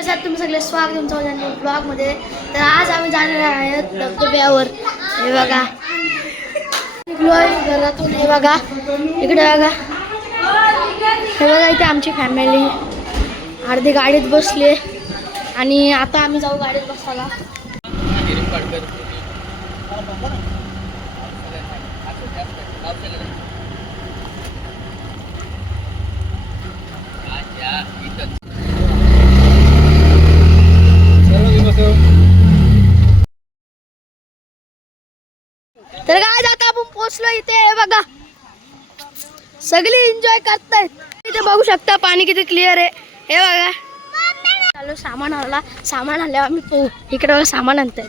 कशात तुम्ही सगळे स्वागत तुमचं ब्लॉग मध्ये। तर आज आम्ही जाणार आहोत धबधब्यावर। हे बघा घरातून, हे बघा इकडे बघा, हे बघा इथे आमची फॅमिली अर्धी गाडीत बसली आणि आता आम्ही जाऊ गाडीत बसायला। तर काय आता आपण पोहोचलो इथे। हे बघा सगळी एन्जॉय करतायत। इथे बघू शकता पाणी किती क्लिअर आहे। हे बघा चालू सामान आल्यावर आम्ही पोहू। इकडे बघा सामान आणताय।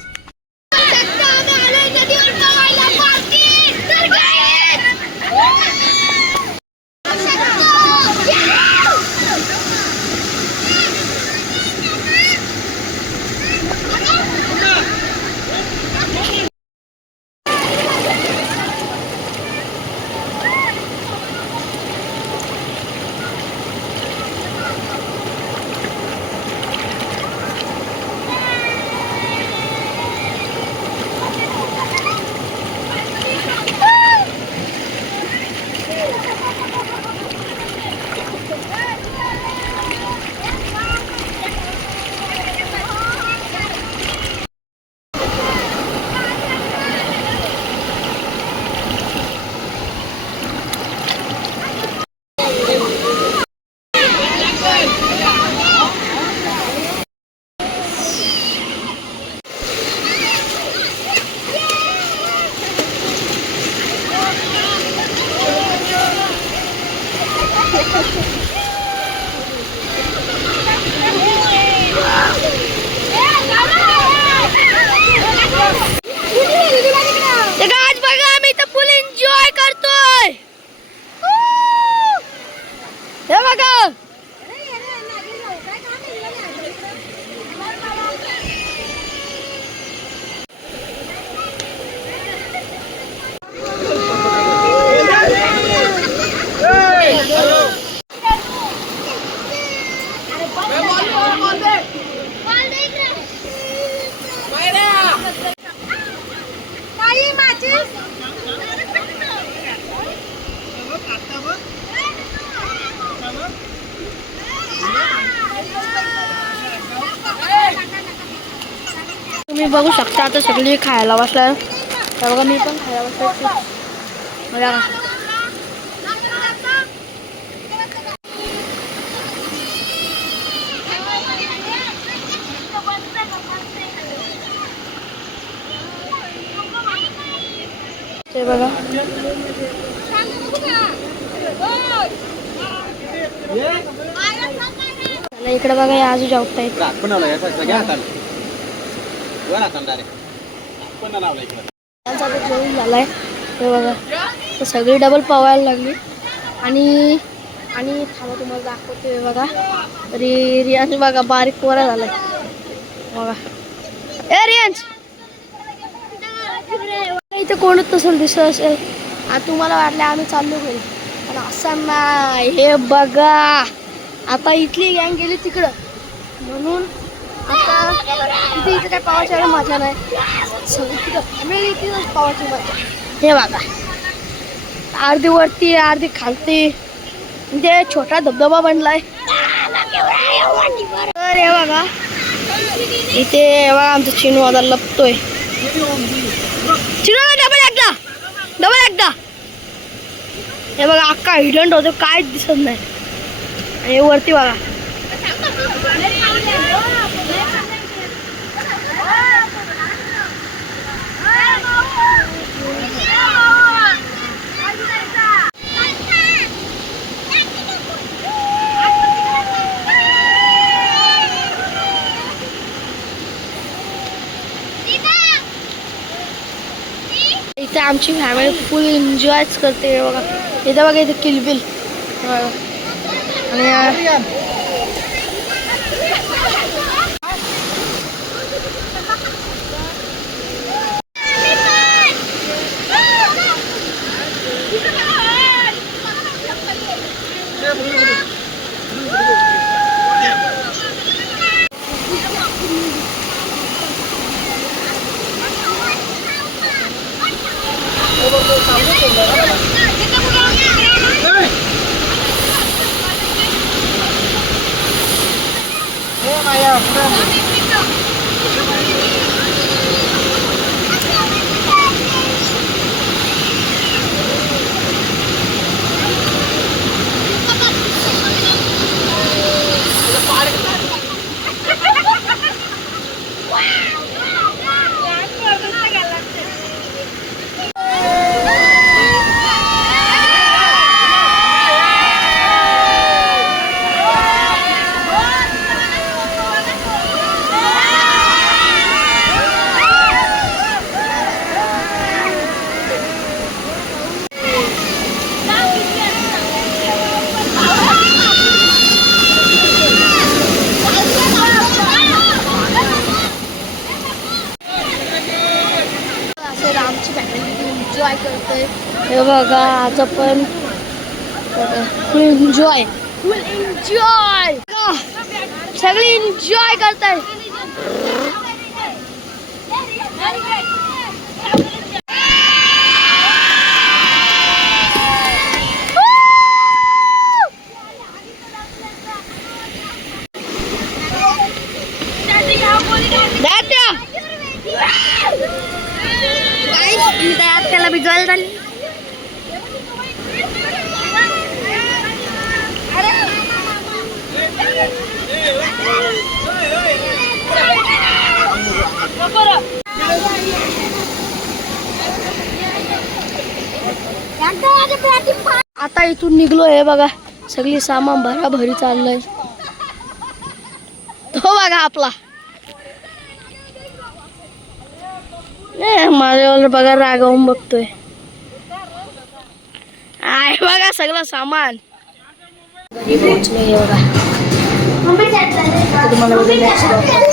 आज बघा आम्ही इथं फुल एन्जॉय करतोय। हे बघा तुम्ही बघू शकता आता सगळी खायला बसलाय। बघा मी पण खायला बसलो। बघा ते बघा इकडे बघा या आजू जेवतायत। जेवण झालाय हे बघा, तर सगळी डबल पवायला लागली आणि थांबा तुम्हाला दाखवते। हे बघा रियांश बघा बारीक पोरा झालाय बघा। ए रियांश इथे कोणच नसेल दिसत असेल, आता तुम्हाला वाटलं आम्ही चाललो घरी, पण असं नाही। हे बघा आता इथली गँग गेली तिकडं, म्हणून आता इथे काय पावाची मजा नाही। सगळी इथे पावाची मजा। हे बघा अर्धी वरती अर्धी खालती, ते छोटा धबधबा बनलाय। तर हे बघा इथे बघा आमचा चिनू आता लपतोय। चिनूला डबल एकदा हे बघा अख्खा हिडंट होतो, काहीच दिसत नाही। आणि वरती बघा इथे आमची फॅमिली फुल एन्जॉयच करते। बघा इथे बघा इथे किलबिल आणि आमची फॅमिली एन्जॉय करतोय. हे बघा आज आपण फुल एन्जॉय सगळी एन्जॉय करताय. त्याला भिजवायला झाली. आता इथून निघलो. हे बघा सगळी सामान भराभरी चाललंय. तो बघा आपला माझ्यावर बघा रागावून बघतोय. आहे बघा सगळं सामान घरी पोहोचले. हे बघा तुम्हाला